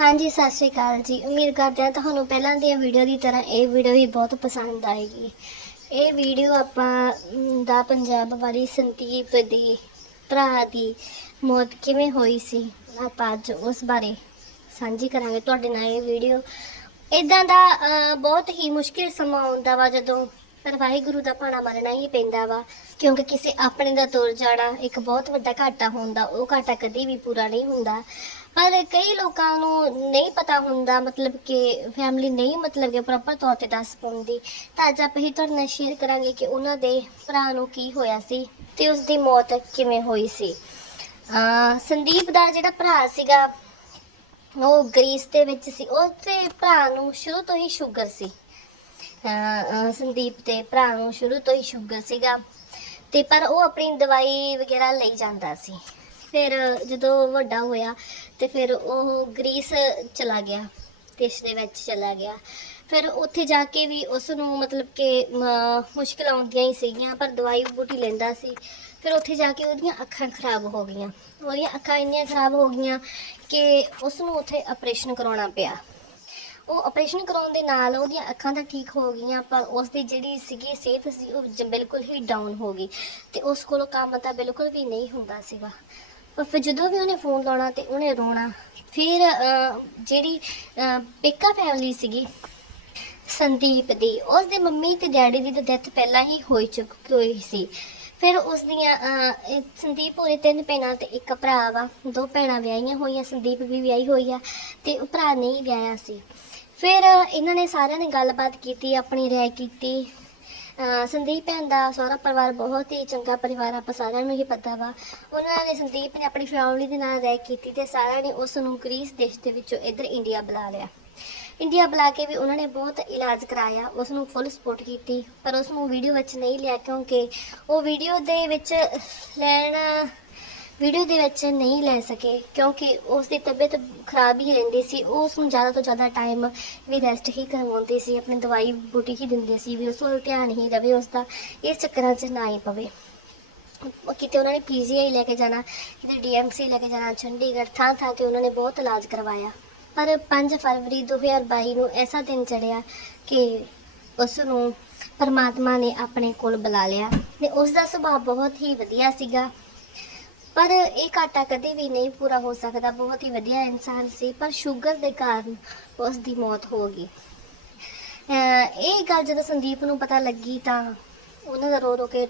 ਹਾਂਜੀ, ਸਤਿ ਸ਼੍ਰੀ ਅਕਾਲ ਜੀ। ਉਮੀਦ ਕਰਦੇ ਹਾਂ ਤੁਹਾਨੂੰ ਪਹਿਲਾਂ ਦੀਆਂ ਵੀਡੀਓ ਦੀ ਤਰ੍ਹਾਂ ਇਹ ਵੀਡੀਓ ਵੀ ਬਹੁਤ ਪਸੰਦ ਆਏਗੀ। ਇਹ ਵੀਡੀਓ ਆਪਾਂ ਦਾ ਪੰਜਾਬ ਵਾਲੀ ਸੰਦੀਪ ਦੀ ਭਰਾ ਦੀ ਮੌਤ ਕਿਵੇਂ ਹੋਈ ਸੀ, ਆਪਾਂ ਅੱਜ ਉਸ ਬਾਰੇ ਸਾਂਝੀ ਕਰਾਂਗੇ। ਤੁਹਾਡੇ ਨਾਲ ਇਹ ਵੀਡੀਓ ਇਦਾਂ ਦਾ ਬਹੁਤ ਹੀ ਮੁਸ਼ਕਿਲ ਸਮਾਂ ਆਉਂਦਾ ਵਾ ਜਦੋਂ ਪਰ ਵਾਹਿਗੁਰੂ ਦਾ ਭਾਣਾ ਮਰਨਾ ਹੀ ਪੈਂਦਾ ਵਾ, ਕਿਉਂਕਿ ਕਿਸੇ ਆਪਣੇ ਦਾ ਤੁਰ ਜਾਣਾ ਇੱਕ ਬਹੁਤ ਵੱਡਾ ਘਾਟਾ ਹੁੰਦਾ, ਉਹ ਘਾਟਾ ਕਦੀ ਵੀ ਪੂਰਾ ਨਹੀਂ ਹੁੰਦਾ। ਪਰ ਕਈ ਲੋਕਾਂ ਨੂੰ ਨਹੀਂ ਪਤਾ ਹੁੰਦਾ, ਮਤਲਬ ਕਿ ਫੈਮਿਲੀ ਨਹੀਂ ਮਤਲਬ ਕਿ ਪ੍ਰੋਪਰ ਤੌਰ ਤੇ ਦੱਸ ਪਾਉਂਦੀ। ਤਾਂ ਅੱਜ ਆਪਾਂ ਹੀ ਤੁਹਾਡੇ ਨਾਲ ਸ਼ੇਅਰ ਕਰਾਂਗੇ ਕਿ ਉਹਨਾਂ ਦੇ ਭਰਾ ਨੂੰ ਕੀ ਹੋਇਆ ਸੀ ਤੇ ਉਸ ਦੀ ਮੌਤ ਕਿਵੇਂ ਹੋਈ ਸੀ। ਅਹ ਸੰਦੀਪ ਦਾ ਜਿਹੜਾ ਭਰਾ ਸੀਗਾ, ਉਹ ਗ੍ਰੀਸ ਦੇ ਵਿੱਚ ਸੀ। ਉਸ ਦੇ ਭਰਾ ਨੂੰ ਸ਼ੁਰੂ ਤੋਂ ਹੀ ਸ਼ੂਗਰ ਸੀ। ਸੰਦੀਪ ਦੇ ਭਰਾ ਨੂੰ ਸ਼ੁਰੂ ਤੋਂ ਹੀ ਸ਼ੂਗਰ ਸੀਗਾ। ਤੇ ਪਰ ਉਹ ਆਪਣੀ ਦਵਾਈ ਵਗੈਰਾ ਲਈ ਜਾਂਦਾ ਸੀ। ਫਿਰ ਜਦੋਂ ਵੱਡਾ ਹੋਇਆ ਤੇ ਫਿਰ ਉਹ ਗ੍ਰੀਸ ਚਲਾ ਗਿਆ ਦੇਸ਼ ਦੇ ਵਿੱਚ ਚਲਾ ਗਿਆ। ਫਿਰ ਉੱਥੇ ਜਾ ਕੇ ਵੀ ਉਸ ਨੂੰ ਮਤਲਬ ਕਿ ਅਮ, ਆਉਂਦੀਆਂ ਹੀ ਸੀਗੀਆਂ ਪਰ ਦਵਾਈ ਬੂਟੀ ਲੈਂਦਾ ਸੀ। ਫਿਰ ਉੱਥੇ ਜਾ ਕੇ ਉਹਦੀਆਂ ਅੱਖਾਂ ਖਰਾਬ ਹੋ ਗਈਆਂ। ਉਹਦੀਆਂ ਅੱਖਾਂ ਇੰਨੀਆਂ ਖਰਾਬ ਹੋ ਗਈਆਂ ਕਿ ਉਸ ਨੂੰ ਉੱਥੇ ਆਪਰੇਸ਼ਨ ਕਰਾਉਣਾ ਪਿਆ। ਉਹ ਆਪਰੇਸ਼ਨ ਕਰਾਉਣ ਦੇ ਨਾਲ ਉਹਦੀਆਂ ਅੱਖਾਂ ਤਾਂ ਠੀਕ ਹੋ ਗਈਆਂ ਪਰ ਉਸ ਦੀ ਜਿਹੜੀ ਸੀਗੀ ਸਿਹਤ ਸੀ ਉਹ ਜ- ਬਿਲਕੁਲ ਹੀ ਡਾਊਨ ਹੋ ਗਈ। ਤੇ ਉਸ ਕੋਲੋਂ ਕੰਮ ਤਾਂ ਬਿਲਕੁਲ ਵੀ ਨਹੀਂ ਹੁੰਦਾ ਸੀਗਾ। ਪਰ ਫਿਰ ਜਦੋਂ ਵੀ ਉਹਨੇ ਫੋਨ ਲਾਉਣਾ ਤੇ ਉਹਨੇ ਰੋਣਾ। ਫਿਰ ਜਿਹੜੀ ਅਹ, ਪੇਕਾ ਫੈਮਿਲੀ ਸੀਗੀ ਸੰਦੀਪ ਦੀ ਉਸ ਦੇ ਮੰਮੀ ਤੇ ਡੈਡੀ ਦੀ ਤਾਂ ਡੈਥ ਪਹਿਲਾਂ ਹੀ ਹੋਈ ਚੁੱਕੀ ਹੋਈ ਸੀ। ਫਿਰ ਉਸ ਦੀਆਂ ਸੰਦੀਪ ਹੋਰੇ ਤਿੰਨ ਭੈਣਾਂ ਤੇ ਇੱਕ ਭਰਾ ਵਾ। ਦੋ ਭੈਣਾਂ ਵਿਆਹੀਆਂ ਹੋਈਆਂ ਸੰਦੀਪ ਵੀ ਵਿਆਹੀ ਹੋਈ ਆ ਤੇ ਉਹ ਭਰਾ ਨਹੀਂ ਵਿਆਹਿਆ ਸੀ। ਫਿਰ ਇਹਨਾਂ ਨੇ ਸਾਰਿਆਂ ਨੇ ਗੱਲਬਾਤ ਕੀਤੀ ਆਪਣੀ ਰਾਏ ਕੀਤੀ। ਸੰਦੀਪ ਭੈਣ ਦਾ ਸਹੁਰਾ ਪਰਿਵਾਰ ਬਹੁਤ ਹੀ ਚੰਗਾ ਪਰਿਵਾਰ ਆ, ਆਪਾਂ ਸਾਰਿਆਂ ਨੂੰ ਹੀ ਪਤਾ ਵਾ। ਉਹਨਾਂ ਨੇ ਸੰਦੀਪ ਨੇ ਆਪਣੀ ਫੈਮਿਲੀ ਦੇ ਨਾਲ ਰਾਏ ਕੀਤੀ ਤੇ ਸਾਰਿਆਂ ਨੇ ਉਸ ਨੂੰ ਗ੍ਰੀਸ ਦੇਸ਼ ਦੇ ਵਿੱਚੋਂ ਇੱਧਰ ਇੰਡੀਆ ਬੁਲਾ ਲਿਆ। ਇੰਡੀਆ ਬੁਲਾ ਕੇ ਵੀ ਉਹਨਾਂ ਨੇ ਬਹੁਤ ਇਲਾਜ ਕਰਾਇਆ ਉਸ ਨੂੰ ਫੁੱਲ ਸਪੋਰਟ ਕੀਤੀ ਪਰ ਉਸ ਨੂੰ ਵੀਡੀਓ ਵਿੱਚ ਨਹੀਂ ਲਿਆ ਕਿਉਂਕਿ ਉਹ ਵੀਡੀਓ ਦੇ ਵਿੱਚ ਲੈਣ ਵੀਡੀਓ ਦੇ ਵਿੱਚ ਨਹੀਂ ਲੈ ਸਕੇ, ਕਿਉਂਕਿ ਉਸ ਦੀ ਤਬੀਅਤ ਖਰਾਬ ਹੀ ਰਹਿੰਦੀ ਸੀ। ਉਸ ਨੂੰ ਜ਼ਿਆਦਾ ਤੋਂ ਜ਼ਿਆਦਾ ਟਾਈਮ ਵੀ ਰੈਸਟ ਹੀ ਕਰਵਾਉਂਦੇ ਸੀ, ਆਪਣੀ ਦਵਾਈ ਬੂਟੀ ਹੀ ਦਿੰਦੇ ਸੀ ਵੀ ਉਸ ਵੱਲ ਧਿਆਨ ਹੀ ਰਵੇ ਉਸ ਦਾ ਇਸ ਚੱਕਰਾਂ 'ਚ ਨਾ ਹੀ ਪਵੇ। ਕਿਤੇ ਉਹਨਾਂ ਨੇ ਪੀਜੀਆਈ ਲੈ ਕੇ ਜਾਣਾ, ਕਿਤੇ ਡੀਐਮਸੀ ਲੈ ਕੇ ਜਾਣਾ, ਚੰਡੀਗੜ੍ਹ ਥਾਂ ਥਾਂ ਤੇ ਉਹਨਾਂ ਨੇ ਬਹੁਤ ਇਲਾਜ ਕਰਵਾਇਆ। ਪਰ 5 ਫਰਵਰੀ 2022 ਨੂੰ ਐਸਾ ਦਿਨ ਚੜਿਆ ਕਿ ਉਸ ਨੂੰ ਪਰਮਾਤਮਾ ਨੇ ਆਪਣੇ ਕੋਲ ਬੁਲਾ ਲਿਆ ਤੇ ਉਸ ਦਾ ਸੁਭਾਅ ਬਹੁਤ ਹੀ ਵਧੀਆ ਸੀਗਾ। ਪਰ ਇਹ ਘਾਟਾ ਕਦੇ ਵੀ ਨਹੀਂ ਪੂਰਾ ਹੋ ਸਕਦਾ। ਬਹੁਤ ਹੀ ਵਧੀਆ ਇਨਸਾਨ ਸੀ, ਪਰ ਸ਼ੂਗਰ ਦੇ ਕਾਰਨ ਉਸ ਦੀ ਮੌਤ ਹੋ ਗਈ। ਇਹ ਗੱਲ ਜਦੋਂ ਸੰਦੀਪ ਨੂੰ ਪਤਾ ਲੱਗੀ ਤਾਂ ਉਹਨਾਂ ਦਾ ਰੋ ਰੋ ਕੇ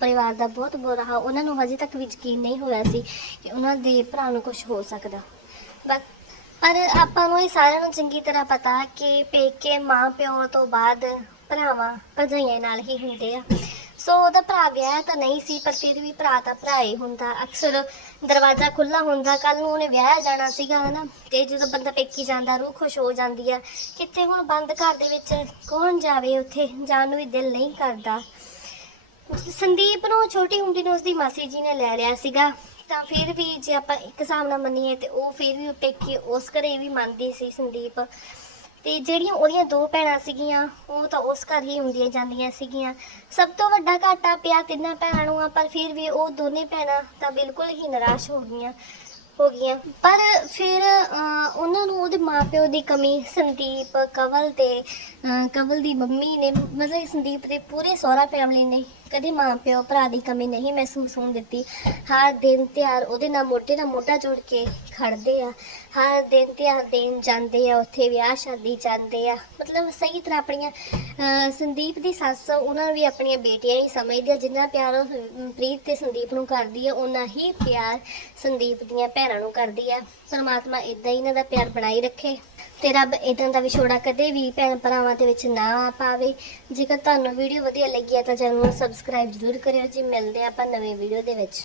ਪਰਿਵਾਰ ਦਾ ਬਹੁਤ ਬੁਰਾ ਹਾਲ, ਉਹਨਾਂ ਨੂੰ ਹਜੇ ਤੱਕ ਵੀ ਯਕੀਨ ਨਹੀਂ ਹੋਇਆ ਸੀ ਕਿ ਉਹਨਾਂ ਦੇ ਭਰਾ ਨੂੰ ਕੁਝ ਹੋ ਸਕਦਾ। ਬਸ, ਪਰ ਆਪਾਂ ਨੂੰ ਇਹ ਸਾਰਿਆਂ ਨੂੰ ਚੰਗੀ ਤਰ੍ਹਾਂ ਪਤਾ ਕਿ ਪੇਕੇ ਮਾਂ ਪਿਓ ਤੋਂ ਬਾਅਦ ਭਰਾਵਾਂ ਭਰਜਾਈਆਂ ਨਾਲ ਹੀ ਹੁੰਦੇ ਆ। ਸੋ ਉਹਦਾ ਭਰਾ ਵਿਆਹ ਤਾਂ ਨਹੀਂ ਸੀ, ਪਰ ਫਿਰ ਵੀ ਭਰਾ ਤਾਂ ਭਰਾ ਹੀ ਹੁੰਦਾ। ਅਕਸਰ ਦਰਵਾਜ਼ਾ ਖੁੱਲਾ ਹੁੰਦਾ ਕੱਲ ਨੂੰ ਉਹਨੇ ਵਿਆਹ ਜਾਣਾ ਸੀਗਾ, ਹਨਾ? ਤੇ ਜਦੋਂ ਬੰਦਾ ਪੇਕੀ ਜਾਂਦਾ, ਰੂਹ ਖੁਸ਼ ਹੋ ਜਾਂਦੀ ਆ, ਕਿੱਥੇ ਹੁਣ ਬੰਦ ਘਰ ਦੇ ਵਿੱਚ ਕੌਣ ਜਾਵੇ ਉੱਥੇ? ਜਾਣ ਨੂੰ ਵੀ ਦਿਲ ਨਹੀਂ ਕਰਦਾ। ਸੰਦੀਪ ਨੂੰ, ਛੋਟੀ ਹੁੰਦੀ ਨੂੰ ਉਸਦੀ ਮਾਸੀ ਜੀ ਨੇ ਲੈ ਲਿਆ ਸੀਗਾ। ਤਾਂ ਫਿਰ ਵੀ ਜੇ ਆਪਾਂ ਇੱਕ ਹਿਸਾਬ ਨਾਲ ਮੰਨੀਏ ਤੇ ਉਹ ਫਿਰ ਵੀ ਪੇਕੀ ਉਸ ਘਰੇ ਵੀ ਮੰਨਦੀ ਸੀ ਸੰਦੀਪ। ਤੇ ਜਿਹੜੀਆਂ ਉਹਦੀਆਂ ਦੋ ਭੈਣਾਂ ਸੀਗੀਆਂ, ਉਹ ਤਾਂ ਉਸ ਘਰ ਹੀ ਹੁੰਦੀਆਂ ਜਾਂਦੀਆਂ ਸੀਗੀਆਂ। ਸਭ ਤੋਂ ਵੱਡਾ ਘਾਟਾ ਪਿਆ ਤਿੰਨਾਂ ਭੈਣਾਂ ਨੂੰ ਆ, ਪਰ ਫਿਰ ਵੀ ਉਹ ਦੋਨੇ ਭੈਣਾਂ ਤਾਂ ਬਿਲਕੁਲ ਹੀ ਨਿਰਾਸ਼ ਹੋ ਗਈਆਂ ਹੋ ਗਈਆਂ। ਪਰ ਫਿਰ ਉਹਨਾਂ ਨੂੰ ਉਹਦੇ ਮਾਪਿਓ ਦੀ ਕਮੀ, ਸੰਦੀਪ, ਕਵਲ ਤੇ ਕਵਲ ਦੀ ਮੰਮੀ ਨੇ, ਮਤਲਬ ਸੰਦੀਪ ਦੇ ਪੂਰੇ ਸਹੁਰਾ ਫੈਮਿਲੀ ਨੇ ਕਦੇ ਮਾਂ ਪਿਓ ਭਰਾ ਦੀ ਕਮੀ ਨਹੀਂ ਮਹਿਸੂਸ ਹੋਣ ਦਿੱਤੀ। ਹਰ ਦਿਨ ਤਿਉਹਾਰ ਉਹਦੇ ਨਾਲ ਮੋਢੇ ਨਾਲ ਮੋਢਾ ਜੋੜ ਕੇ ਖੜਦੇ ਆ। ਹਰ ਦਿਨ ਤਿਉਹਾਰ ਦੇਣ ਜਾਂਦੇ ਆ, ਉੱਥੇ ਵਿਆਹ ਸ਼ਾਦੀ ਜਾਂਦੇ ਆ। ਮਤਲਬ ਸਹੀ ਤਰ੍ਹਾਂ ਆਪਣੀਆਂ ਸੰਦੀਪ ਦੀ ਸੱਸ ਉਹਨਾਂ ਨੂੰ ਵੀ ਆਪਣੀਆਂ ਬੇਟੀਆਂ ਹੀ ਸਮਝਦੀ ਆ। ਜਿੰਨਾ ਪਿਆਰ ਉਹ ਪ੍ਰੀਤ ਤੇ ਸੰਦੀਪ ਨੂੰ ਕਰਦੀ ਆ ਉਹਨਾਂ ਹੀ ਪਿਆਰ ਸੰਦੀਪ ਦੀਆਂ ਭੈਣਾਂ ਨੂੰ ਕਰਦੀ ਆ। ਪਰਮਾਤਮਾ ਇਦਾਂ ਹੀ ਇਹਨਾਂ ਦਾ ਪਿਆਰ ਬਣਾਈ ਰੱਖੇ। ਤੇ ਰੱਬ ਇਦਾਂ ਦਾ ਵਿਛੋੜਾ ਕਦੇ ਵੀ ਭੈਣ ਭਰਾਵਾਂ ਦੇ ਵਿੱਚ ਨਾ ਆ ਪਾਵੇ। ਜੇਕਰ ਤੁਹਾਨੂੰ ਵੀਡੀਓ ਵਧੀਆ ਲੱਗੀ ਹੈ ਤਾਂ ਚੈਨਲ ਨੂੰ ਸਬਸਕ੍ਰਾਈਬ ਜ਼ਰੂਰ ਕਰਿਓ ਜੀ। ਮਿਲਦੇ ਆ ਆਪਾਂ ਨਵੇਂ ਵੀਡੀਓ ਦੇ ਵਿੱਚ।